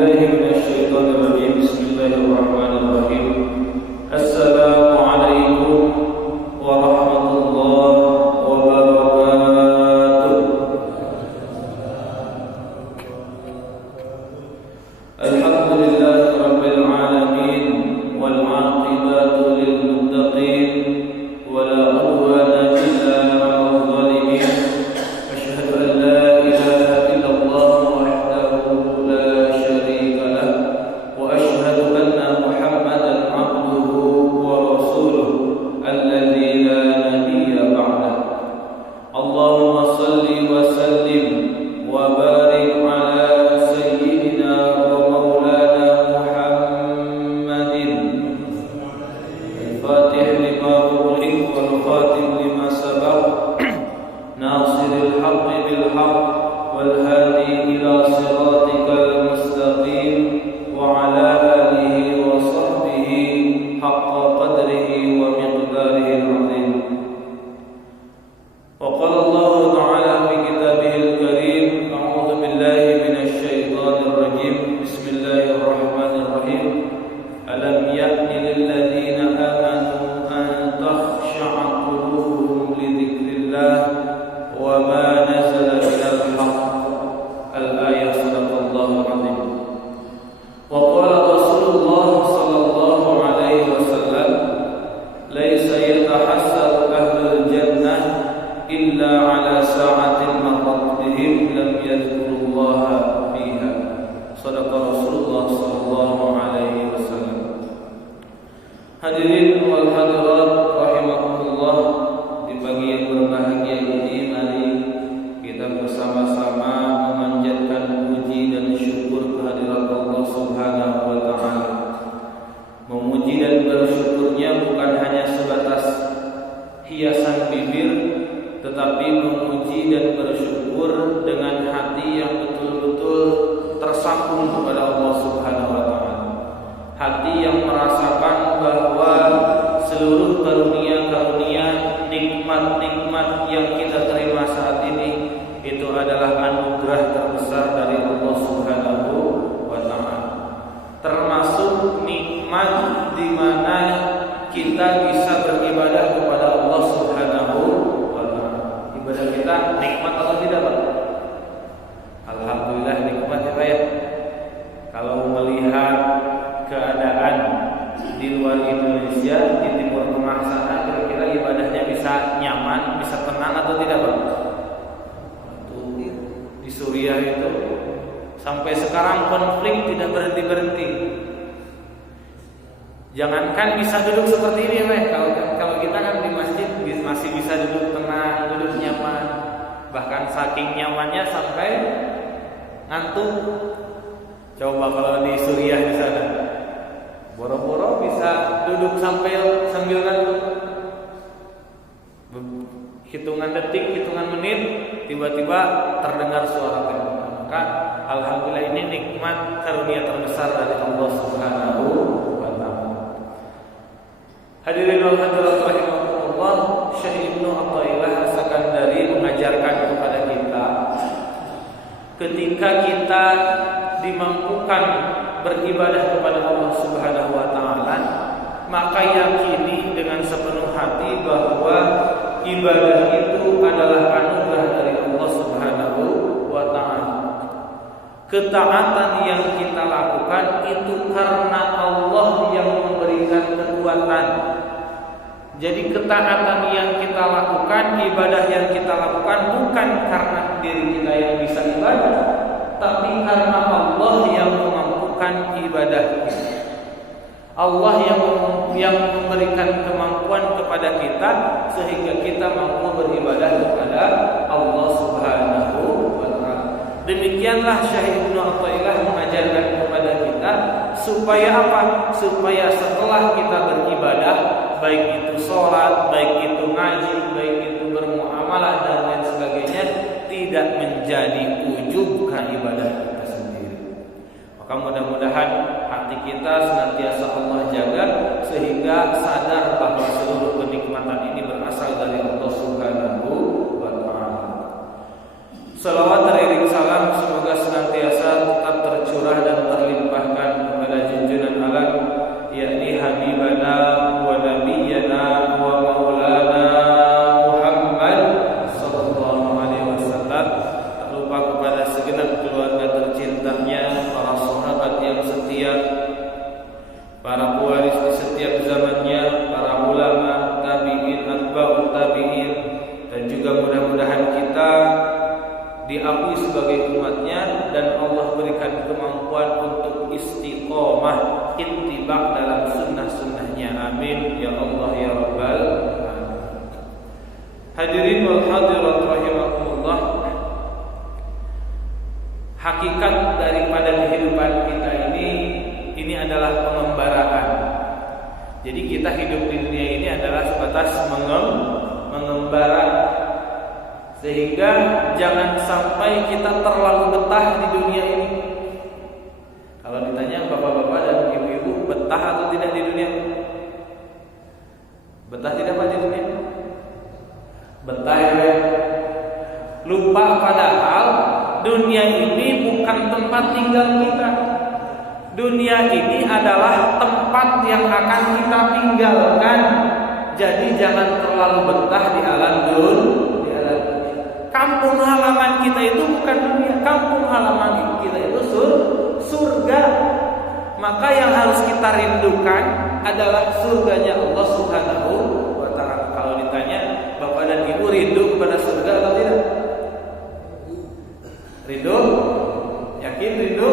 بالله من الشيطان الرجيم. بسم الله الرحمن الرحيم. السلام عليكم ورحمة الله وبركاته. الحمد لله رب العالمين والعاقبة للمتقين ولا عدوان إلا على الظالمين. أشهد أن لا إله إلا الله وحده لا شريك له وأشهد أن محمدا عبده ورسوله الذي لا نبي بعده. اللهم صل وسلم وبارك على سيدنا ومولانا محمد الفاتح لما أغلق والخاتم لما سبق ناصر الحق بالحق والهادي إلى صراطك المستقيم وعلى آله وصحبه حق قدره ومقداره العظيم. وقال الله تعالى في كتابه الكريم: أعوذ بالله من الشيطان الرجيم. بسم الله الرحمن الرحيم. ألم يأن للذين آمنوا أن تخشع قلوبهم لذكر الله وما نزل من الحق. الآية. صدق الله العظيم. وقال رسول الله صلى الله عليه وسلم: ليس يتحسر أهل الجنة إلا على ساعة مرت بهم لم يذكروا الله فيها. صدق رسول الله صلى الله عليه وسلم. Hadirin wal hadirat rahimakumullah, di pagi yang berbahagia ini mari kita bersama-sama memanjatkan puji dan syukur kehadirat Allah Subhanahu wa taala. Memuji dan bersyukurnya bukan hanya sebatas hiasan bibir, tetapi memuji dan bersyukur dengan hati yang betul-betul tersambung kepada Allah Subhanahu wa taala. Hati yang merasakan bahwa seluruh karunia-karunia, nikmat-nikmat yang kita terima saat ini itu adalah anugerah terbesar dari Allah Subhanahu wa taala. Termasuk nikmat di mana kita bisa beribadah kepada Allah Subhanahu wa taala. Ibadah kita nikmat atau tidak, Pak? Alhamdulillah nikmat ya, Pak ya. Kalau melihat keadaan di luar Indonesia, di Timur Tengah sana, kira-kira ibadahnya bisa nyaman, bisa tenang atau tidak, Pak? Di Suriah itu sampai sekarang konflik tidak berhenti-berhenti. Jangankan bisa duduk seperti ini, Pak. Kalau kita kan di masjid masih bisa duduk tenang, duduk nyaman. Bahkan saking nyamannya sampai ngantuk. Coba kalau di Suriah di sana, boro-boro bisa duduk sambil ngantuk. Hitungan detik, hitungan menit, tiba-tiba terdengar suara tembakan. Maka alhamdulillah ini nikmat karunia terbesar dari Allah Subhanahu wa taala. Hadirin wal hadirat rahimakumullah, Syekh Ibnu Athaillah As-Sakandari mengajarkan kepada kita, ketika kita dimampukan beribadah kepada Allah Subhanahu wa taala, maka yakini dengan sepenuh hati bahwa ibadah itu adalah anugerah dari Allah Subhanahu wa taala. Ketaatan yang kita lakukan itu karena Allah yang memberikan kekuatan. Jadi ketaatan yang kita lakukan, ibadah yang kita lakukan bukan karena diri kita yang bisa ibadah, tapi karena Allah yang memampukan ibadah. Allah yang memberikan kemampuan kepada kita sehingga kita mampu beribadah kepada Allah Subhanahu wa taala. Demikianlah Syekh Ibnu Athaillah mengajarkan kepada kita supaya apa? Supaya setelah kita beribadah, baik itu sholat, baik itu ngaji, baik itu bermuamalah dan lain sebagainya, tidak menjadi ujub ibadah kita sendiri. Maka mudah-mudahan hati kita senantiasa Allah jaga sehingga sadar bahwa seluruh kenikmatan ini berasal dari Allah Subhanahu wa taala. Salawat teriring salam semoga senantiasa tetap tercurah dan terlimpah hakikat daripada kehidupan kita ini adalah pengembaraan. Jadi kita hidup di dunia ini adalah sebatas mengembara, sehingga jangan sampai kita terlalu betah di dunia ini. Kalau ditanya bapak-bapak dan ibu-ibu, betah atau tidak di dunia? Betah tidak Pak di dunia? Betah ya. Lupa padahal dunia ini bukan tempat tinggal kita. Dunia ini adalah tempat yang akan kita tinggalkan. Jadi jangan terlalu betah di alam dunia. Kampung halaman kita itu bukan dunia. Kampung halaman kita itu surga. Maka yang harus kita rindukan adalah surganya Allah Subhanahu wa ta'ala. Kalau ditanya bapak dan ibu rindu kepada surga atau tidak? Rindu? Yakin rindu?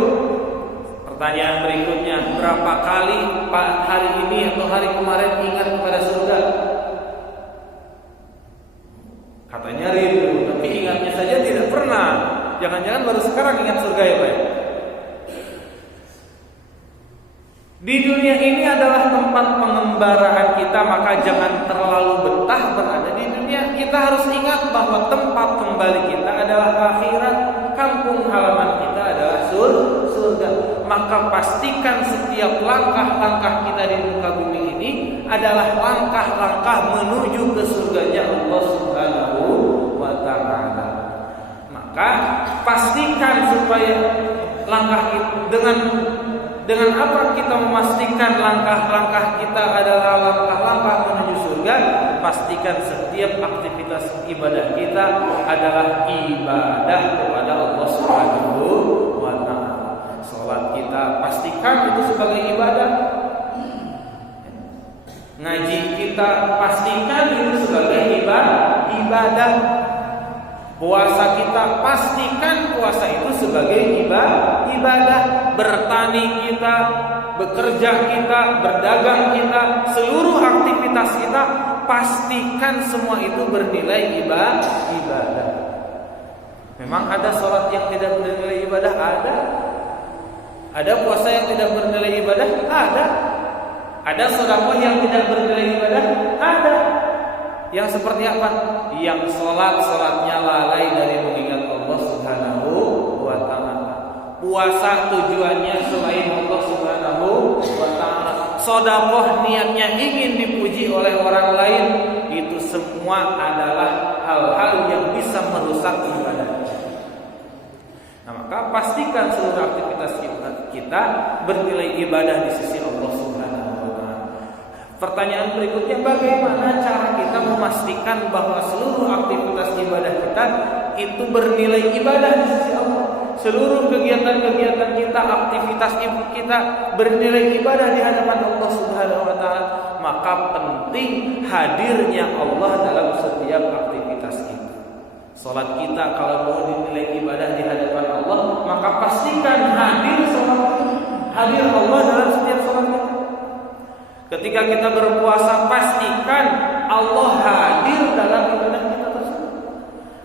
Pertanyaan berikutnya, berapa kali Pak hari ini atau hari kemarin ingat kepada surga? Katanya rindu, tapi ingatnya saja tidak pernah. Jangan-jangan baru sekarang ingat surga ya Pak? Di dunia ini adalah tempat pengembaraan kita, maka jangan terlalu betah berada di dunia. Kita harus ingat bahwa tempat kembali kita adalah akhirat. Kampung halaman kita adalah surga. Maka pastikan setiap langkah-langkah kita di muka bumi ini adalah langkah-langkah menuju ke surganya Allah Subhanahu wa ta'ala. Maka pastikan supaya langkah dengan apa kita memastikan langkah-langkah kita adalah langkah-langkah menuju surga? Pastikan setiap aktivitas ibadah kita adalah ibadah kepada Allah Subhanahu wa ta'ala. Salat kita pastikan itu sebagai ibadah. Ngaji kita pastikan itu sebagai ibadah. Puasa kita pastikan puasa itu sebagai ibadah. Bertani kita, bekerja kita, berdagang kita, seluruh aktivitas kita pastikan semua itu bernilai ibadah. Memang ada sholat yang tidak bernilai ibadah? Ada puasa yang tidak bernilai ibadah? Ada sedekah yang tidak bernilai ibadah? Ada. Yang seperti apa? Yang sholatnya lalai dari mengingat Allah Subhanahu wa ta'ala. Puasa tujuannya selain Allah Subhanahu wa ta'ala. Sedekah niatnya ingin dipuji oleh orang lain. Itu semua adalah hal-hal yang bisa merusak ibadah. Nah, maka pastikan seluruh aktivitas kita bernilai ibadah di sisi Allah Subhanahu wa ta'ala. Pertanyaan berikutnya, bagaimana cara kita memastikan bahwa seluruh aktivitas ibadah kita itu bernilai ibadah di sisi Allah? Seluruh kegiatan-kegiatan kita, aktivitas kita bernilai ibadah di hadapan Allah Subhanahu wa ta'ala. Maka penting hadirnya Allah dalam setiap aktivitas kita. Salat kita kalau mau dinilai ibadah di hadapan Allah, maka pastikan hadir Allah dalam setiap salat kita. Ketika kita berpuasa, pastikan Allah hadir dalam ibadah kita tersebut.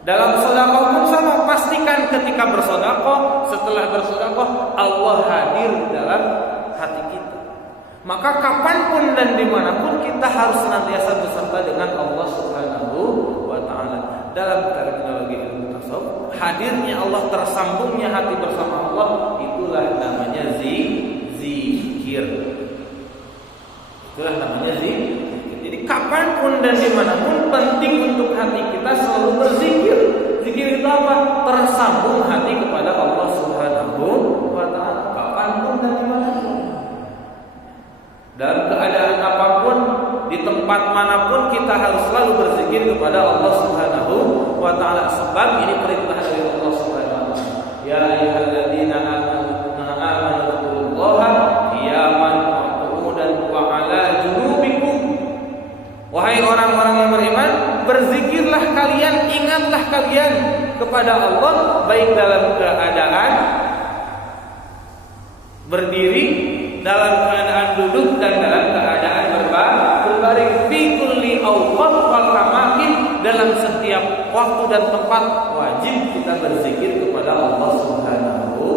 Dalam sedekah pun sama, pastikan ketika bersedekah, setelah bersedekah Allah hadir dalam hati kita. Maka kapanpun dan dimanapun kita harus senantiasa bersama dengan Allah Subhanahu wa ta'ala. Dalam terminologi ilmu tasawuf, hadirnya Allah, tersambungnya hati bersama Allah, itulah namanya zikir. Itulah namanya zikir. Jadi kapanpun dan dimanapun penting untuk hati kita selalu berzikir. Zikir itu apa? Tersambung hati kepada Allah Subhanahu wa ta'ala. Kapanpun dan dimanapun, dalam keadaan apapun, di tempat manapun, kita harus selalu berzikir kepada Allah Subhanahu wa ta'ala. Sebab ini perintah dari Allah Subhanahu wa ta'ala. Ya ayyuhalladzina amanu dzkurullaha qiyaman wa qu'udan wa 'ala junubikum. Wahai orang-orang yang beriman, berzikirlah kalian, ingatlah kalian kepada Allah baik dalam keadaan berdiri, dalam keadaan duduk, dan dalam keadaan berbaring. Fi kulli awqat wal amakin, dalam setiap waktu dan tempat wajib kita berzikir kepada Allah Subhanahu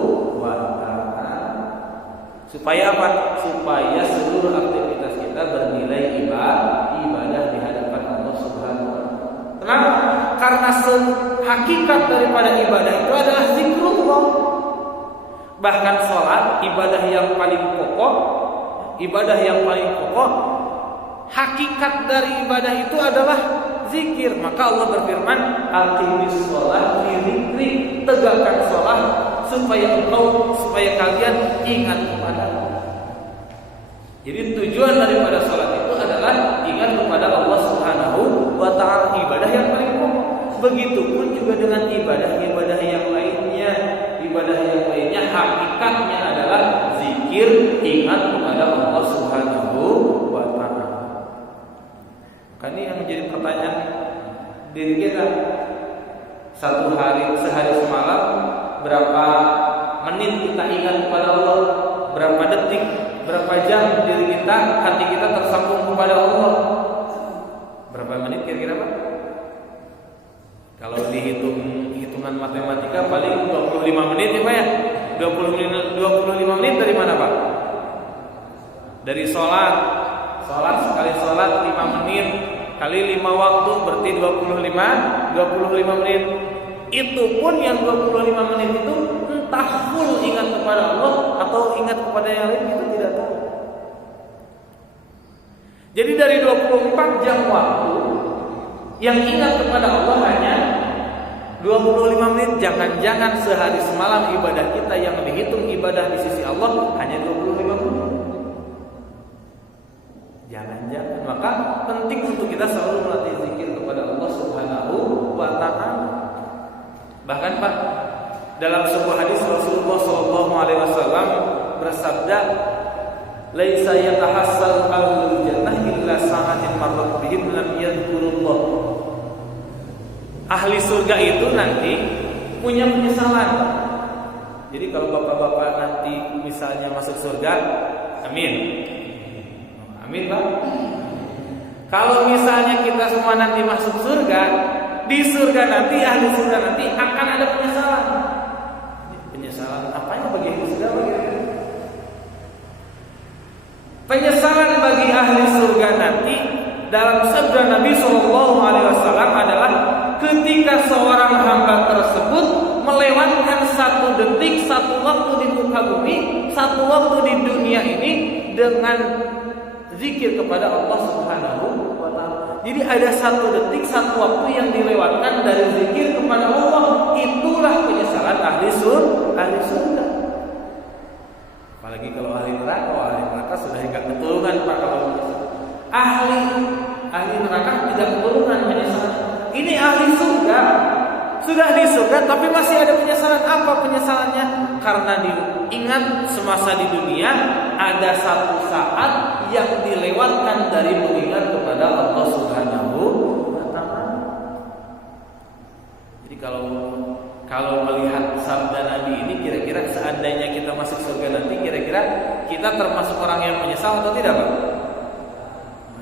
Supaya apa? Supaya seluruh aktivitas kita bernilai ibadah di hadapan Allah Subhanahu wa taala. Kenapa? Karena hakikat daripada ibadah itu adalah zikrullah. Bahkan sholat, ibadah yang paling pokok, hakikat dari ibadah itu adalah zikir. Maka Allah berfirman, aqimis sholat li dzikri, tegakkan sholat supaya kalian ingat kepada Allah. Jadi tujuan daripada sholat itu adalah ingat kepada Allah Subhanahu wa taala, ibadah yang paling pokok. Begitupun juga dengan ibadah yang lainnya. Ibadah yang lainnya hakikatnya adalah zikir, ingat kepada Allah Subhanahu wa taala. Kan ini yang menjadi pertanyaan diri kita. Sehari semalam berapa menit kita ingat kepada Allah? Berapa detik, berapa jam diri kita, hati kita tersambung kepada Allah? Berapa menit kira-kira Pak? Kalau hitungan matematika paling 25 menit ya Pak ya. 25 menit dari mana Pak? Dari sholat sekali sholat 5 menit kali 5 waktu berarti 25 menit. Itu pun yang 25 menit itu entah full ingat kepada Allah atau ingat kepada yang lain, kita tidak tahu. Jadi dari 24 jam waktu yang ingat kepada Allah hanya 25 menit. Jangan-jangan sehari semalam ibadah kita yang dihitung ibadah di sisi Allah hanya 25 menit. Jangan-jangan. Maka penting untuk kita selalu melatih zikir kepada Allah Subhanahu wa taala. Bahkan Pak, dalam sebuah hadis Rasulullah SAW bersabda, "Laisa yatahassal ahlul jannah illa sa'atin marrat bihim lam yadhkurullah." Ahli surga itu nanti punya penyesalan. Jadi kalau bapak-bapak nanti misalnya masuk surga, amin. Amin Pak. Kalau misalnya kita semua nanti masuk surga, di surga nanti ahli surga nanti akan ada penyesalan. Penyesalan apanya bagi ahli surga? Penyesalan bagi ahli surga nanti dalam sabda Nabi SAW adalah ketika seorang hamba tersebut melewatkan satu detik, satu waktu di muka bumi, satu waktu di dunia ini dengan zikir kepada Allah Subhanahu wa taala. Jadi ada satu detik, satu waktu yang dilewatkan dari zikir kepada Allah. Itulah penyesalan ahli surga. Apalagi kalau ahli neraka sudah hingga keturunan Pak. Kalau ahli neraka tidak keturunan penyesalan. Ini ahli surga, sudah di surga tapi masih ada penyesalan. Apa penyesalannya? Karena diingat semasa di dunia ada satu saat yang dilewatkan dari mengingat kepada Allah Subhanahu wa taala. Jadi kalau melihat sabda Nabi ini, kira-kira seandainya kita masuk surga nanti, kira-kira kita termasuk orang yang menyesal atau tidak Pak?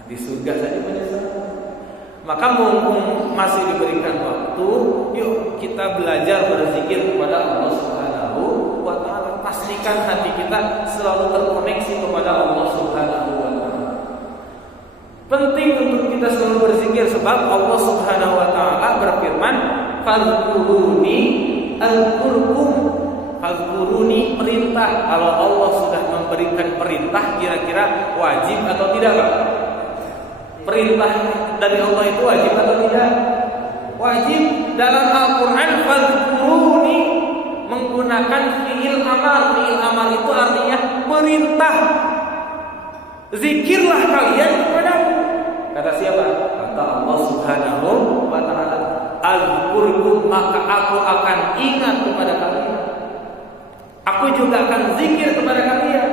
Di surga saja menyesal. Maka mumpung masih diberikan waktu, yuk kita belajar berzikir kepada Allah Subhanahu wa taala. Pastikan hati kita selalu terkoneksi kepada Allah Subhanahu wa taala. Penting untuk kita selalu berzikir sebab Allah Subhanahu wa taala berfirman, "Fadhkuruni azkurkum." Fadhkuruni perintah. Kalau Allah sudah memberikan perintah, kira-kira wajib atau tidak Pak? Perintah dari Allah itu wajib atau tidak? Wajib. Dalam Al-Quran fadhkuruni menggunakan fi'il amar. Fi'il amar itu artinya perintah. Zikirlah kalian kepadamu. Kata siapa? Kata Allah Subhanahu wa ta'ala, azkurkum, maka aku akan ingat kepada kalian. Aku juga akan zikir kepada kalian.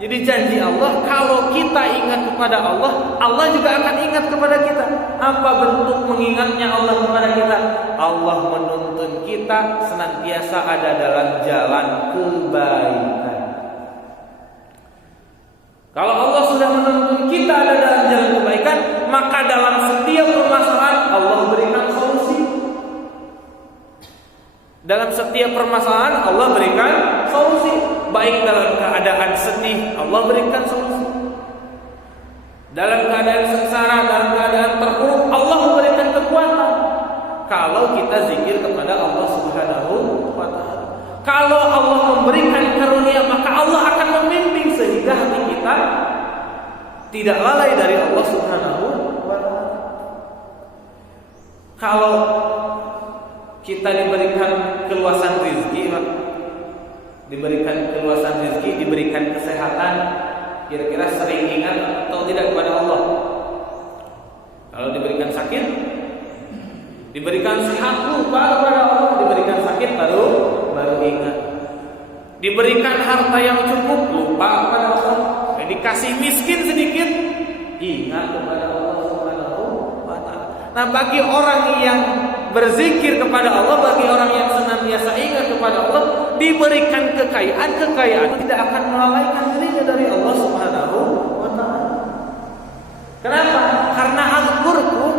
Jadi janji Allah, kalau kita ingat kepada Allah, Allah juga akan ingat kepada kita. Apa bentuk mengingatnya Allah kepada kita? Allah menuntun kita senantiasa ada dalam jalan kebaikan. Kalau Allah sudah menuntun kita ada dalam jalan kebaikan, maka dalam setiap permasalahan Allah berikan solusi. Dalam setiap permasalahan Allah berikan solusi, baik dalam keadaan keadaan sedih, Allah berikan solusi. Dalam keadaan sengsara, dalam keadaan terpuruk, Allah memberikan kekuatan. Kalau kita zikir kepada Allah Subhanahu wa ta'ala. Kalau Allah memberikan karunia, maka Allah akan membimbing sehingga hati kita tidak lalai dari Allah Subhanahu wa ta'ala. Kalau kita diberikan keluasan rezeki, diberikan kesehatan, kira-kira sering ingat atau tidak kepada Allah? Kalau diberikan sakit, diberikan sehat lupa kepada Allah, diberikan sakit baru ingat. Diberikan harta yang cukup lupa kepada Allah, dikasih miskin sedikit ingat kepada Allah Subhanahu wa ta'ala. Nah, bagi orang yang berzikir kepada Allah, bagi orang yang senantiasa ingat kepada Allah, diberikan kekayaan tidak akan melalaikan dirinya dari Allah Subhanahu wa ta'ala. Kenapa? Karena Al-Qur'an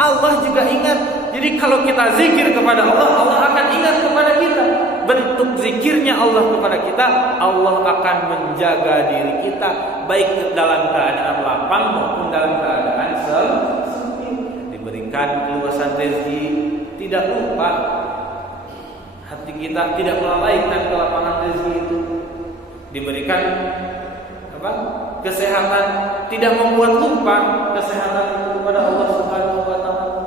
Allah juga ingat. Jadi kalau kita zikir kepada Allah, Allah akan ingat kepada kita. Bentuk zikirnya Allah kepada kita, Allah akan menjaga diri kita baik dalam keadaan lapang maupun dalam keadaan sempit. Diberikan keluasan rezeki, tidak lupa, hati kita tidak melalaikan kelapangan rezeki itu. Diberikan kesehatan, tidak membuat lupa kesehatan itu kepada Allah Subhanahu wa ta'ala.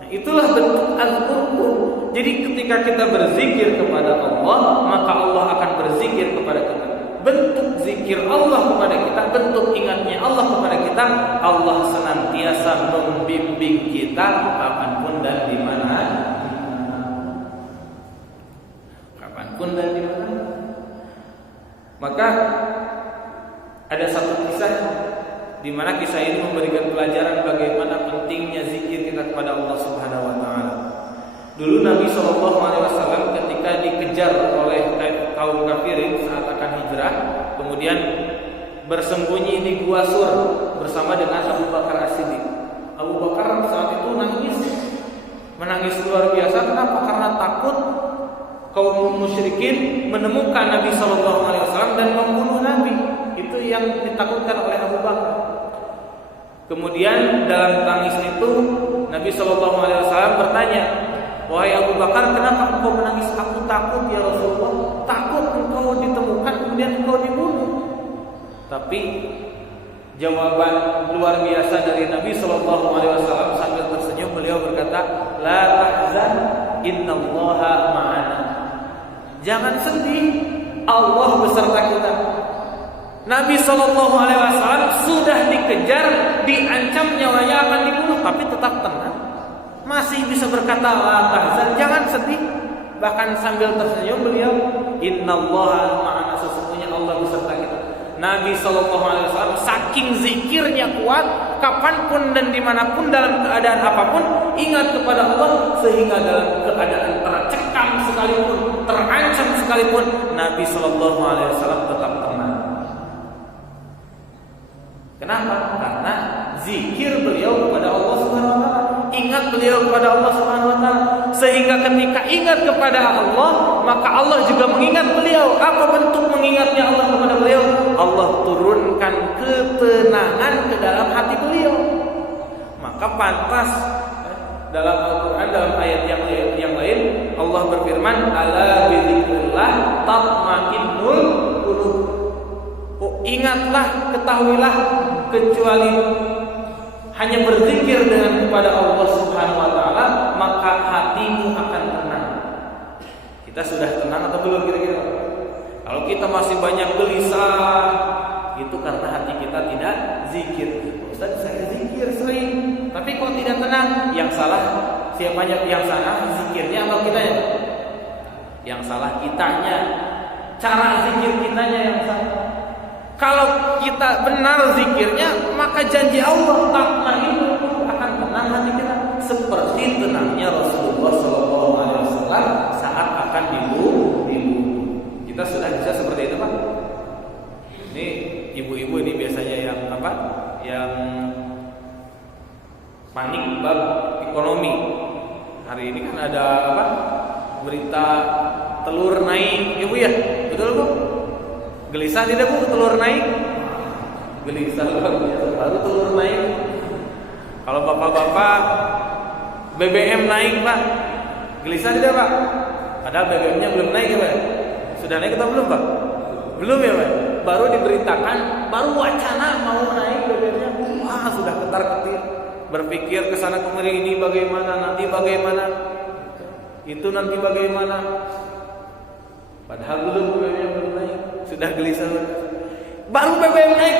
Nah, itulah bentuk Al-Qur'an. Jadi ketika kita berzikir kepada Allah, maka Allah akan berzikir kepada kita. Bentuk zikir Allah kepada kita, bentuk ingatnya Allah kepada kita, Allah senantiasa membimbing kita kapanpun dan di mana. Kapanpun dan di mana. Maka ada satu kisah di mana kisah ini memberikan pelajaran bagaimana pentingnya zikir kita kepada Allah Subhanahu wa ta'ala. Dulu Nabi SAW ketika dikejar oleh kaum kafirin saat akan hijrah, kemudian bersembunyi di Gua Sur bersama dengan Abu Bakar As-Siddiq. Abu Bakar saat itu menangis luar biasa. Kenapa? Karena takut kaum musyrikin menemukan Nabi SAW dan membunuh Nabi. Itu yang ditakutkan oleh Abu Bakar. Kemudian dalam tangis itu Nabi SAW bertanya, "Wahai Abu Bakar, kenapa engkau menangis?" "Aku takut ya Rasulullah, takut engkau ditemukan kemudian engkau dibunuh." Tapi jawaban luar biasa dari Nabi SAW sambil tersenyum, beliau berkata, "La tahzan, innallaha ma'ana." Jangan sedih, Allah beserta kita. Nabi SAW sudah dikejar, diancam nyawanya akan dibunuh, tapi tetap tenang. Masih bisa berkata la tahzan, jangan sedih. Bahkan sambil tersenyum beliau, innallaha ma'ana, sesungguhnya Allah beserta kita. Nabi SAW saking zikirnya kuat, kapanpun dan dimanapun dalam keadaan apapun ingat kepada Allah, sehingga dalam keadaan tercekam sekalipun, terancam sekalipun, Nabi SAW tetap tenang. Kenapa? Karena zikir beliau kepada Allah Subhanahu wa ta'ala, ingat beliau kepada Allah Subhanahu wa ta'ala, sehingga ketika ingat kepada Allah, maka Allah juga mengingat beliau. Apa bentuk mengingatnya Allah kepada beliau? Allah turunkan ketenangan ke dalam hati beliau. Maka pantas dalam Al-Qur'an, dalam ayat yang lain Allah berfirman, ala bizikrillah tatma'innul qulub. Ingatlah, ketahuilah, kecuali hanya berzikir dengan kepada Allah Subhanahu wa ta'ala, maka hatimu akan tenang. Kita sudah tenang atau belum kira-kira? Kalau kita masih banyak gelisah, itu karena hati kita tidak zikir. Ustaz, saya zikir sering, tapi kok tidak tenang? Yang salah siapanya? Yang salah zikirnya atau kitanya? Yang salah kitanya. Cara zikir kitanya yang salah. Kalau kita benar zikirnya, maka janji Allah tatma'innul qulub, akan tenang hati kita, seperti tenangnya Rasulullah SAW saat akan dibunuh. Kita sudah bisa seperti itu, Pak. Ini ibu-ibu ini biasanya yang apa? Yang panik bab ekonomi. Hari ini kan ada apa? Berita telur naik, ibu ya, betul Bu? Gelisah tidak Bu telur naik? Gelisah luar biasa. Baru telur naik. Kalau bapak-bapak BBM naik Pak, gelisah tidak Pak? Padahal BBM-nya belum naik ya Pak. Sudah naik atau belum Pak? Belum ya Pak. Baru diberitakan, baru wacana mau naik BBM-nya. Wah sudah ketar-ketir. Berpikir ke sana kemari, ini bagaimana, nanti bagaimana, itu nanti bagaimana. Padahal belum BBM belum naik, sudah gelisah. Baru BBM naik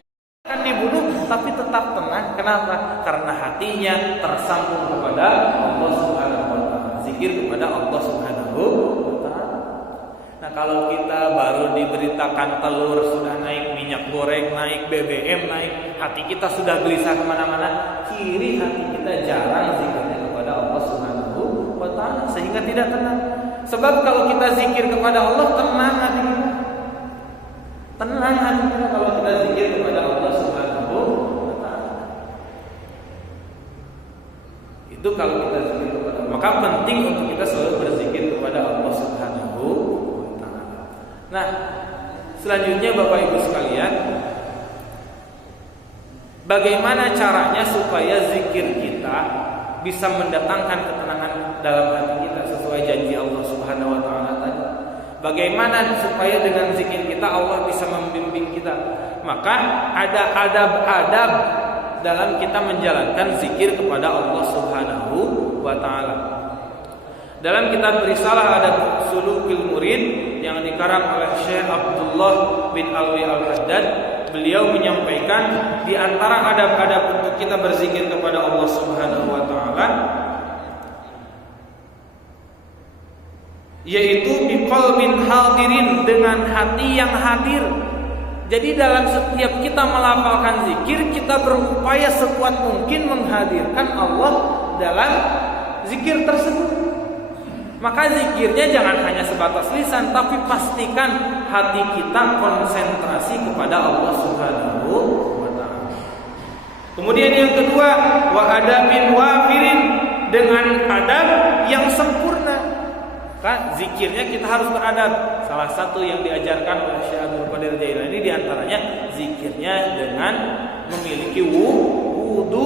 akan dibunuh, tapi tetap tenang. Kenapa? Karena hatinya tersambung kepada Allah Subhanahu wa taala. Zikir kepada Allah Subhanahu wa taala. Nah, kalau kita baru diberitakan telur sudah naik, minyak goreng naik, BBM naik, hati kita sudah gelisah kemana-mana, ciri hati kita jarang zikirnya kepada Allah Subhanahu wa taala, sehingga tidak tenang. Sebab kalau kita zikir kepada Allah, tenang hati kita. Tenang hati kita kalau kita zikir kepada Allah Subhanahu wa taala. Itu kalau kita zikir kepada Allah. Maka penting untuk kita selalu berzikir kepada Allah Subhanahu wa taala. Nah, selanjutnya Bapak Ibu sekalian, bagaimana caranya supaya zikir kita bisa mendatangkan ketenangan dalam hati kita sesuai janji Allah Subhanahu wa taala tadi. Bagaimana supaya dengan zikir kita Allah bisa membimbing kita? Maka ada adab-adab dalam kita menjalankan zikir kepada Allah Subhanahu wa taala. Dalam kitab risalah Adab Sulukil Murid yang dikarang oleh Syekh Abdullah bin Alwi Al-Haddad, beliau menyampaikan di antara adab-adab untuk kita berzikir kepada Allah Subhanahu wa taala yaitu biqalbin hadirin, dengan hati yang hadir. Jadi dalam setiap kita melafalkan zikir, kita berupaya sekuat mungkin menghadirkan Allah dalam zikir tersebut. Maka zikirnya jangan hanya sebatas lisan, tapi pastikan hati kita konsentrasi kepada Allah Subhanahu wa taala. Kemudian yang kedua, wa adabin wafirin, dengan adab yang sempurna. Maka zikirnya kita harus beradab. Salah satu yang diajarkan oleh Syekh Abdul Qadir Jailani diantaranya zikirnya dengan memiliki wudu.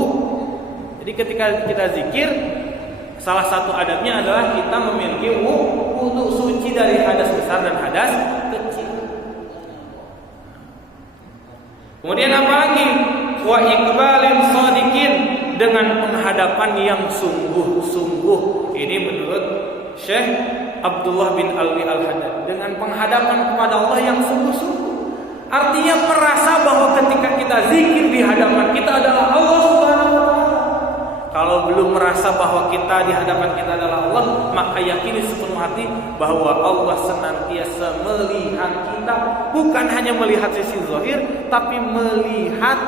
Jadi ketika kita zikir, salah satu adabnya adalah kita memiliki wudu, suci dari hadas besar dan hadas kecil. Kemudian apa lagi? Wa iqbalin shadiqin, dengan penghadapan yang sungguh-sungguh. Ini menurut Syekh Abdullah bin Alwi Al-Haddad, dengan penghadapan kepada Allah yang sungguh-sungguh. Artinya merasa bahwa ketika kita zikir di hadapan kita adalah Allah Subhanahu wa taala. Kalau belum merasa bahwa kita di hadapan kita adalah Allah, maka yakini sepenuh hati bahwa Allah senantiasa melihat kita, bukan hanya melihat sisi zahir, tapi melihat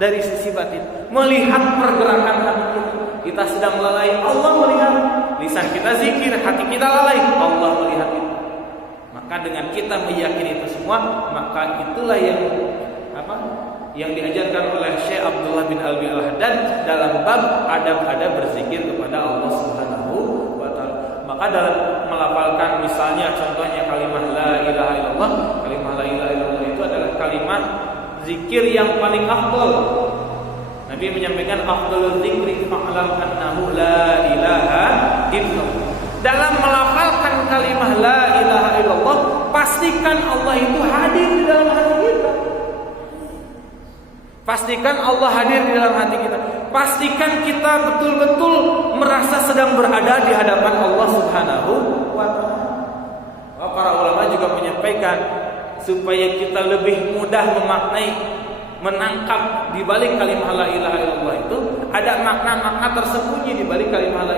dari sisi batin, melihat pergerakan hati kita. Kita sedang lalai, Allah melihat. Lisan kita zikir, hati kita lalai, Allah melihat itu. Maka dengan kita meyakini itu semua, maka itulah yang diajarkan oleh Syekh Abdullah bin Alwi Al-Haddad dalam bab adab-adab berzikir kepada Allah Subhanahu wa taala. Maka dalam melafalkan, misalnya contohnya kalimat la ilaha illallah, kalimat la ilaha illallah itu adalah kalimat zikir yang paling afdal. Nabi menyampaikan afdalul dzikri fa'lam annahu la ilaha illallah. Dalam melafalkan kalimat la ilaha illallah, pastikan Allah itu hadir di dalam hati kita. Pastikan Allah hadir di dalam hati kita. Pastikan kita betul-betul merasa sedang berada di hadapan Allah Subhanahu wa taala. Para ulama juga menyampaikan supaya kita lebih mudah memaknai, menangkap di balik kalimat la ilaha illallah itu ada makna-makna tersembunyi di balik kalimat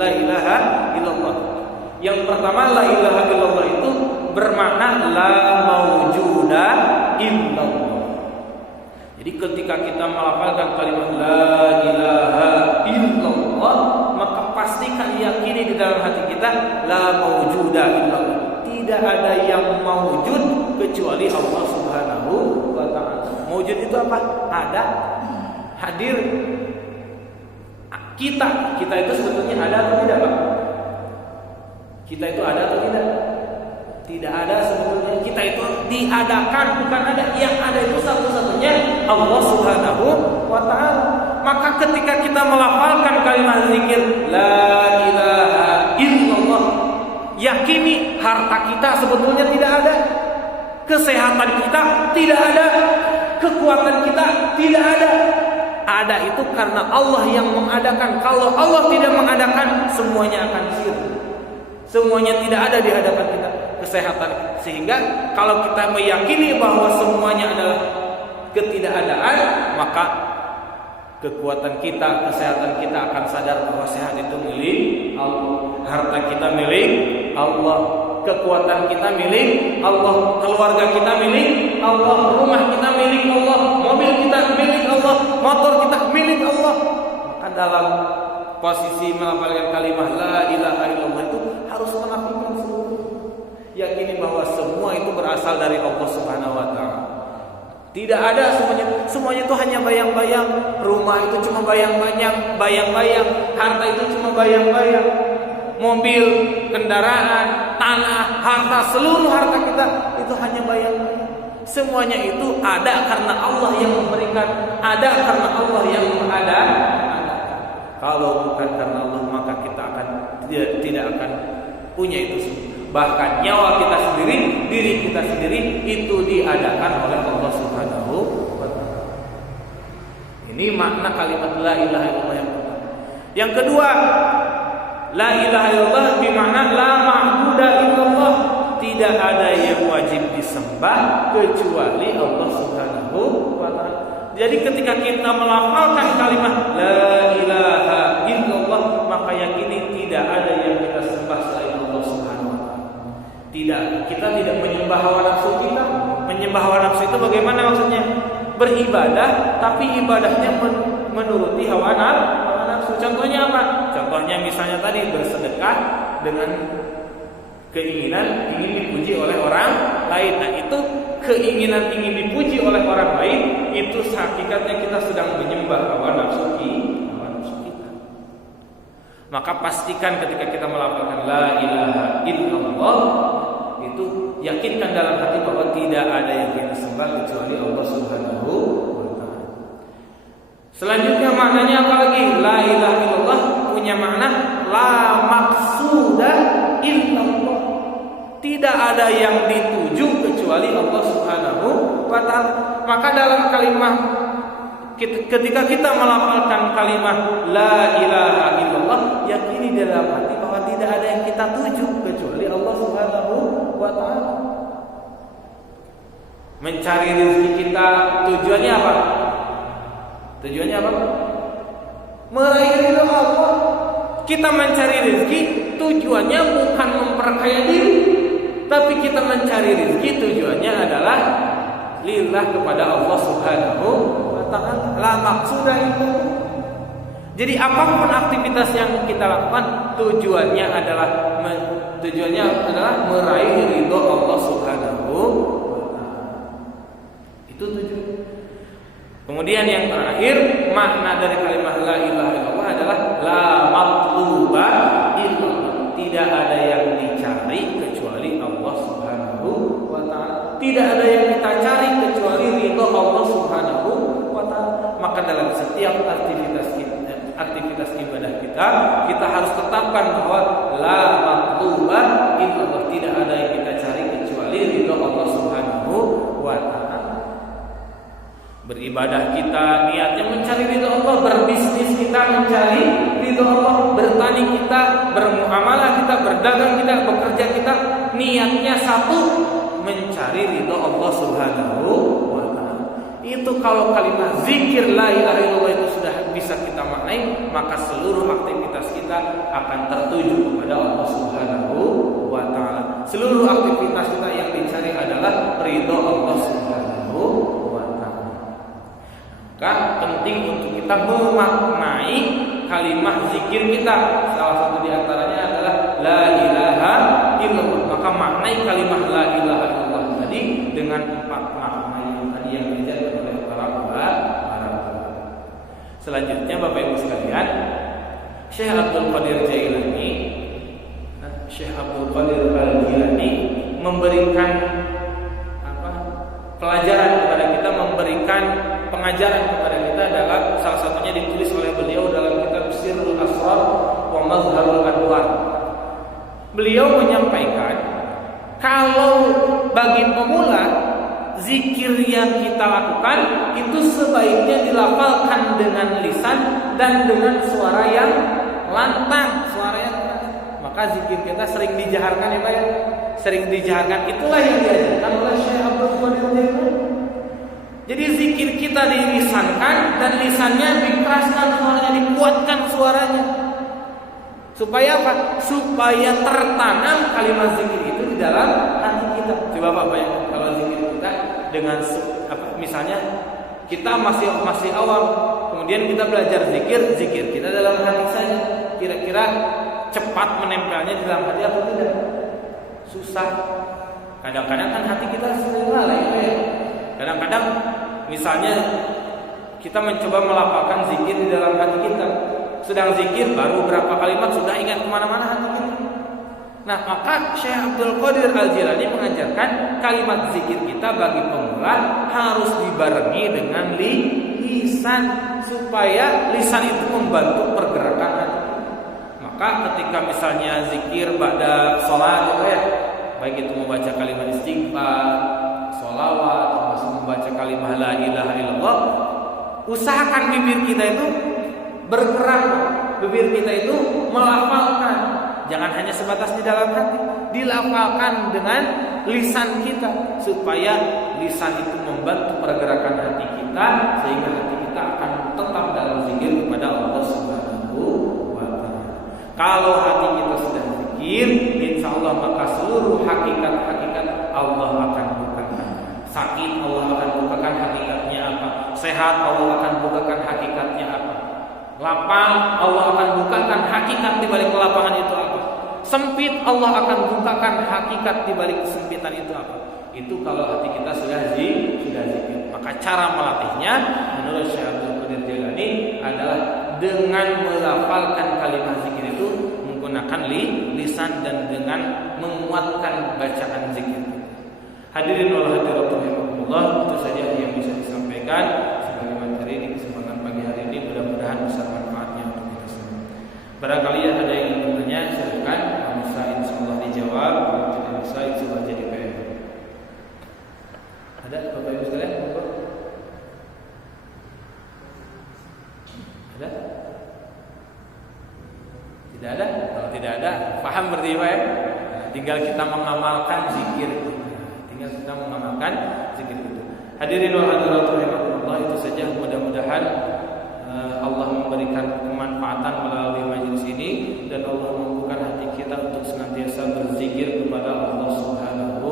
la ilaha illallah. Yang pertama, la ilaha illallah itu bermakna la maujuda illallah. Jadi ketika kita melafalkan kalimat la ilaha illallah, maka pastikan yakini di dalam hati kita la maujuda illallah. Tidak ada yang maujud kecuali Allah Subhanahu wa taala. Maujud itu apa? Ada, hadir. Kita itu sebetulnya ada atau tidak, Pak? Kita itu ada atau tidak? Tidak ada sebetulnya. Kita itu diadakan, bukan ada. Yang ada itu satu-satunya Allah Subhanahu wa ta'ala. Maka ketika kita melafalkan kalimat zikir la ilaha illallah, yakini harta kita sebetulnya tidak ada, kesehatan kita tidak ada, kekuatan kita tidak ada. Ada itu karena Allah yang mengadakan. Kalau Allah tidak mengadakan, semuanya akan sirna. Semuanya tidak ada di hadapan kita, kesehatan. Sehingga kalau kita meyakini bahwa semuanya adalah ketidakadaan, maka kekuatan kita, kesehatan kita akan sadar bahwa sehat itu milik Allah, harta kita milik Allah, kekuatan kita milik Allah, keluarga kita milik Allah, rumah kita milik Allah, mobil kita milik Allah, motor kita milik Allah. Maka dalam posisi melafalkan kalimat la ilaha illallah itu harus menafikan seluruh, yakini bahwa semua itu berasal dari Allah Subhanahu wa ta'ala. Tidak ada semuanya itu hanya bayang-bayang. Rumah itu cuma bayang-bayang, harta itu cuma bayang-bayang. Mobil, kendaraan, tanah, harta, seluruh harta kita itu hanya bayang-bayang. Semuanya itu ada karena Allah yang memberikan, ada karena Allah yang mengada. Kalau bukan karena Allah, maka kita akan tidak akan punya itu semua. Bahkan nyawa kita sendiri, diri kita sendiri itu diadakan oleh Allah Subhanahu wa ta'ala. Ini makna kalimat la ilaha illallah yang pertama. Yang kedua, la ilaha illallah bermakna la ma'budu illallah. Tidak ada yang wajib disembah kecuali Allah Subhanahu wa ta'ala. Jadi ketika kita melafalkan kalimat la ilaha illallah, maka yakini tidak ada yang kita sembah selain Allah Subhanahu wa ta'ala. Tidak, kita tidak menyembah hawa nafsu kita. Menyembah hawa nafsu itu bagaimana maksudnya? Beribadah tapi ibadahnya menuruti hawa nafsu. Contohnya apa? Contohnya misalnya tadi bersedekah dengan keinginan ingin dipuji oleh orang lain. Nah, itu keinginan ingin dipuji oleh orang lain, itu hakikatnya kita sedang menyembah hawa nafsu kita. Maka pastikan ketika kita melafalkan la ilaha illallah, itu yakinkan dalam hati bahwa tidak ada yang kita sembah kecuali Allah Subhanahu wa ta'ala. Selanjutnya maknanya apa lagi? La ilaha illallah punya makna la maqsuda illallah. Tidak ada yang dituju kecuali Allah Subhanahu wa ta'ala. Maka dalam kalimat ketika kita melafalkan kalimat la ilaha illallah, yakini dalam hati bahwa tidak ada yang kita tuju kecuali Allah Subhanahu wa ta'ala. Mencari rezeki kita tujuannya apa? Tujuannya apa? Meraih ridha Allah. Kita mencari rezeki tujuannya bukan memperkaya diri, tapi kita mencari rezeki tujuannya adalah lillah kepada Allah Subhanahu wa ta'ala. La maqsuda itu. Jadi apapun aktivitas yang kita lakukan tujuannya adalah meraih ridho Allah Subhanahu wa ta'ala. Itu tujuan. Kemudian yang terakhir, makna dari kalimat la ilaha illallah adalah la matluba illallah. Tidak ada yang dicari kecuali Allah Subhanahu wa ta'ala. Tidak ada yang kita cari kecuali ridho Allah Subhanahu wa ta'ala. Maka dalam setiap aktivitas ibadah kita harus tetapkan bahwa la matluba illallah. Tidak ada yang kita cari kecuali ridho Allah Subhanahu wa ta'ala. Beribadah kita niatnya mencari ridho Allah, berbisnis kita mencari ridho Allah, bertani kita, bermuamalah kita, berdagang kita, bekerja kita, niatnya satu, mencari ridho Allah Subhanahu wa ta'ala. Itu kalau kalimat zikir la ilaha illallah itu sudah bisa kita maknai, maka seluruh aktivitas kita akan tertuju kepada Allah Subhanahu wa ta'ala. Seluruh aktivitas kita yang dicari adalah ridho Allah Subhanahu wa ta'ala. Maka penting untuk kita memaknai kalimat zikir kita. Salah satu di antaranya adalah la ilaha illallah. Maka maknai kalimat la ilaha illallah tadi dengan 4 makna yang tadi yang diajarkan oleh para ulama. Selanjutnya Bapak Ibu sekalian, Syekh Abdul Qadir Al-Jilani memberikan pelajaran kepada kita, memberikan pengajaran kepada kita dalam salah satunya ditulis oleh beliau dalam kitab Sirrul Asrar wa Mazharul Anwar. Beliau menyampaikan kalau bagi pemula zikir yang kita lakukan itu sebaiknya dilafalkan dengan lisan dan dengan suara yang lantang, suara yang keras. Maka zikir kita sering dijaharkan ya Pak ya, sering dijaharkan. Itulah yang diajarkan oleh Syekh Abdul Qadir Jailani. Jadi zikir kita dilisankan dan lisannya dikeraskan suaranya, dikuatkan suaranya. Supaya apa? Supaya tertanam kalimat zikir itu di dalam hati kita. Coba Pak bayangkan kalau zikir kita dengan misalnya kita masih awam, kemudian kita belajar zikir kita dalam hati saja, kira-kira cepat menempelnya di dalam hati atau tidak? Susah. Kadang-kadang kan hati kita sering lalai ya. Kadang-kadang misalnya kita mencoba melafalkan zikir di dalam hati kita, sedang zikir baru berapa kalimat sudah ingat kemana-mana hati kita. Nah, maka Syekh Abdul Qadir Al-Jilani mengajarkan kalimat zikir kita bagi pemula harus dibarengi dengan lisan, supaya lisan itu membantu pergerakan hati. Maka ketika misalnya zikir ba'da sholat ya, baik itu membaca kalimat istighfar, sholawat, termasuk membaca kalimat la ilaha illallah, usahakan bibir kita itu bergerak, bibir kita itu melafalkan. Jangan hanya sebatas di dalam hati, dilafalkan dengan lisan kita, supaya lisan itu membantu pergerakan hati kita, sehingga hati kita akan tetap dalam zikir kepada Allah Subhanahu wa Ta'ala. Kalau hati kita sudah zikir, insya Allah maka seluruh hakikat-hakikat Allah akan bukakan. Sakit Allah akan bukakan hakikatnya apa, sehat Allah akan bukakan hakikatnya apa, lapang Allah akan bukakan hakikat di balik kelapangan itu apa, sempit Allah akan bukakan hakikat di balik kesempitan itu apa. Itu kalau hati kita sudah zikir. Maka cara melatihnya menurut Syekh Abdul Qadir Jailani adalah dengan melafalkan kalimat zikir itu menggunakan lisan dan dengan menguatkan bacaan zikir. Hadirin wal hadirat rahimakumullah, itu saja yang bisa disampaikan sebagai materi di kesempatan pagi hari ini. Mudah-mudahan besar manfaatnya untuk kita semua. Barangkali ada yang ingin bertanya, silakan. Kalau bisa insyaallah dijawab, kalau tidak bisa insyaallah jadi PM. Ada Bapak Ibu sekalian? Ada? Tidak ada? Kalau tidak ada, paham berarti Pak ya? Tinggal kita mengamalkan zikir. Kita mengamalkan zikir itu. Hadirin wa hadirat rahimakumullah, itu saja. Mudah-mudahan Allah memberikan kemanfaatan melalui majelis ini, dan Allah membuka hati kita untuk senantiasa berzikir kepada Allah Subhanahu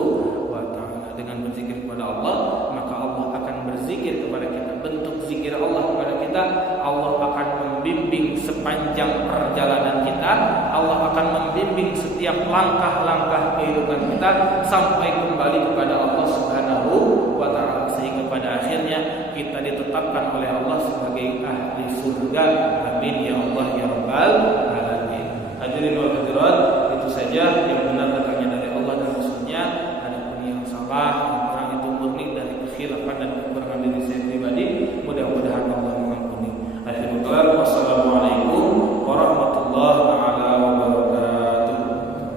wa Ta'ala. Dengan berzikir kepada Allah, maka Allah akan berzikir kepada kita. Bentuk zikir Allah kepada kita, Allah akan membimbing sepanjang perjalanan kita. Allah akan membimbing setiap langkah-langkah kehidupan kita sampai kembali kepada Allah Subhanahu wa Ta'ala, sehingga pada akhirnya kita ditetapkan oleh Allah sebagai ahli surga. Amin ya Allah ya Rabbal alamin. Hadirin wa hadirat, itu saja.